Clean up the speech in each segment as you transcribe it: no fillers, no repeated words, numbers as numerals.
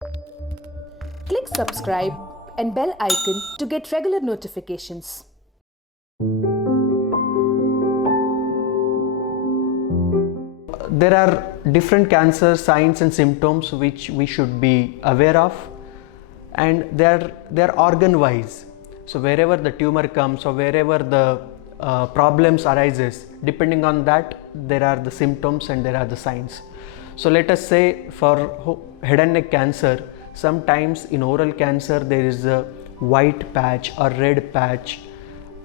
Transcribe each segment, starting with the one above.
Click subscribe and bell icon to get regular notifications. There are different cancer signs and symptoms which we should be aware of, and they're organ wise. So wherever the tumor comes or wherever the problems arises, depending on that there are the symptoms and there are the signs. So let us say for head and neck cancer, sometimes in oral cancer there is a white patch or red patch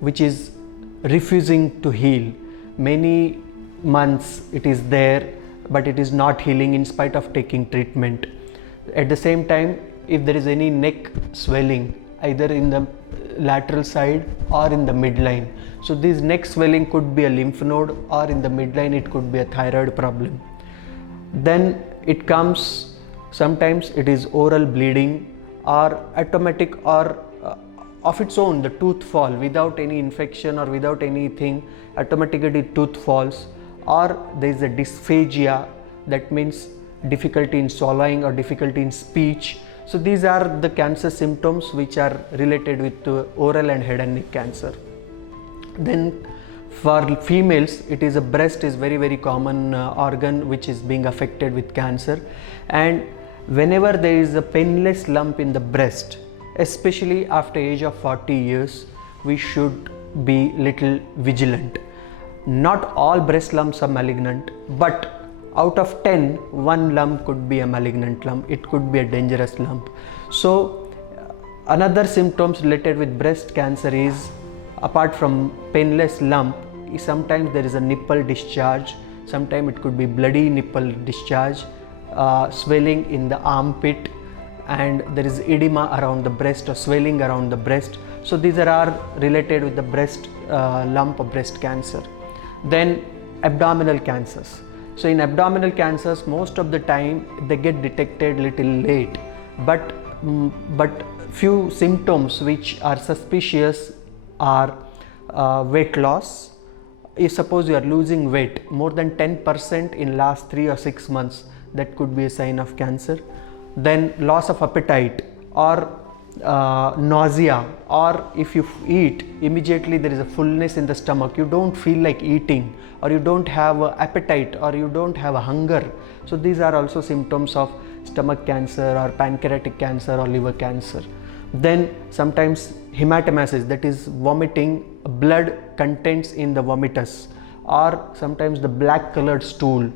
which is refusing to heal. Many months it is there, but it is not healing in spite of taking treatment. At the same time, if there is any neck swelling either in the lateral side or in the midline, so this neck swelling could be a lymph node, or in the midline it could be a thyroid problem. Then it comes, sometimes it is oral bleeding or automatic or of its own the tooth fall without any infection or without anything, automatically tooth falls, or there is a dysphagia, that means difficulty in swallowing or difficulty in speech. So these are the cancer symptoms which are related with oral and head and neck cancer. Then for females, it is a breast is very common organ which is being affected with cancer, and whenever there is a painless lump in the breast, especially after age of 40 years, we should be little vigilant. Not all breast lumps are malignant, but out of 10, one lump could be a malignant lump. It could be a dangerous lump. So another symptoms related with breast cancer is, apart from painless lump, sometimes there is a nipple discharge, sometimes it could be bloody nipple discharge, swelling in the armpit, and there is edema around the breast or swelling around the breast. So these are all related with the breast lump or breast cancer. Then abdominal cancers. So in abdominal cancers, most of the time they get detected little late, but few symptoms which are suspicious are weight loss. If suppose you are losing weight more than 10% in last 3 or 6 months, that could be a sign of cancer. Then loss of appetite or nausea, or if you eat immediately there is a fullness in the stomach, you don't feel like eating, or you don't have appetite, or you don't have a hunger. So these are also symptoms of stomach cancer or pancreatic cancer or liver cancer. Then sometimes hematemesis, that is vomiting blood contents in the vomitus, or sometimes the black colored stool,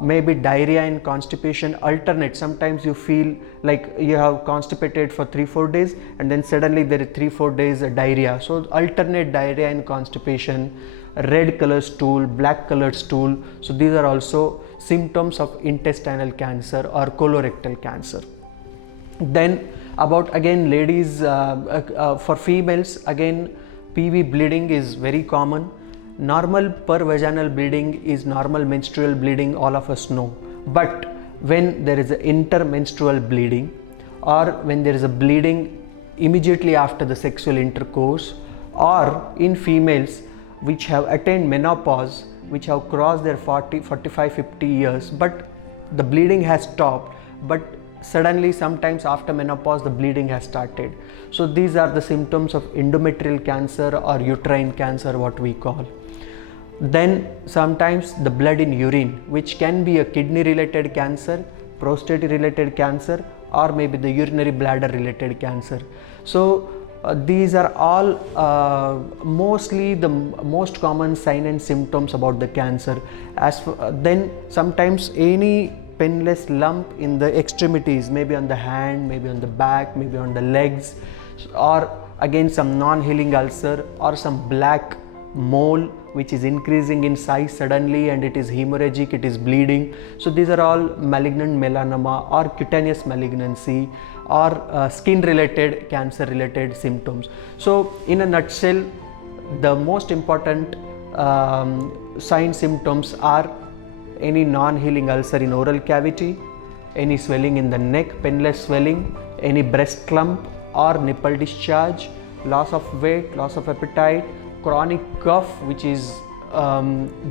maybe diarrhea and constipation alternate. Sometimes you feel like you have constipated for 3-4 days and then suddenly there is 3-4 days diarrhea. So alternate diarrhea and constipation, red color stool, black colored stool. So these are also symptoms of intestinal cancer or colorectal cancer. Then about again ladies, for females again PV bleeding is very common. Normal per vaginal bleeding is normal menstrual bleeding, all of us know. But when there is an intermenstrual bleeding, or when there is a bleeding immediately after the sexual intercourse, or in females which have attained menopause, which have crossed their 40, 45, 50 years, but the bleeding has stopped, but suddenly sometimes after menopause the bleeding has started. So these are the symptoms of endometrial cancer or uterine cancer, what we call. Then sometimes the blood in urine, which can be a kidney related cancer, prostate related cancer, or maybe the urinary bladder related cancer. So these are all mostly the most common sign and symptoms about the cancer. Then sometimes any painless lump in the extremities, maybe on the hand, maybe on the back, maybe on the legs, or again some non-healing ulcer or some black mole which is increasing in size suddenly and it is hemorrhagic, it is bleeding. So these are all malignant melanoma or cutaneous malignancy or skin related cancer related symptoms. So in a nutshell, the most important sign symptoms are any non-healing ulcer in oral cavity, any swelling in the neck, painless swelling, any breast clump or nipple discharge, loss of weight, loss of appetite, chronic cough which is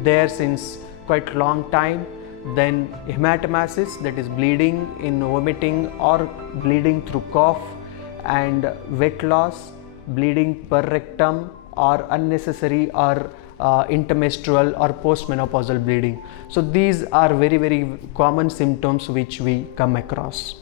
there since quite long time, then hematomasis, that is bleeding in vomiting or bleeding through cough, and weight loss, bleeding per rectum, or unnecessary or intermenstrual or postmenopausal bleeding. So these are very common symptoms which we come across.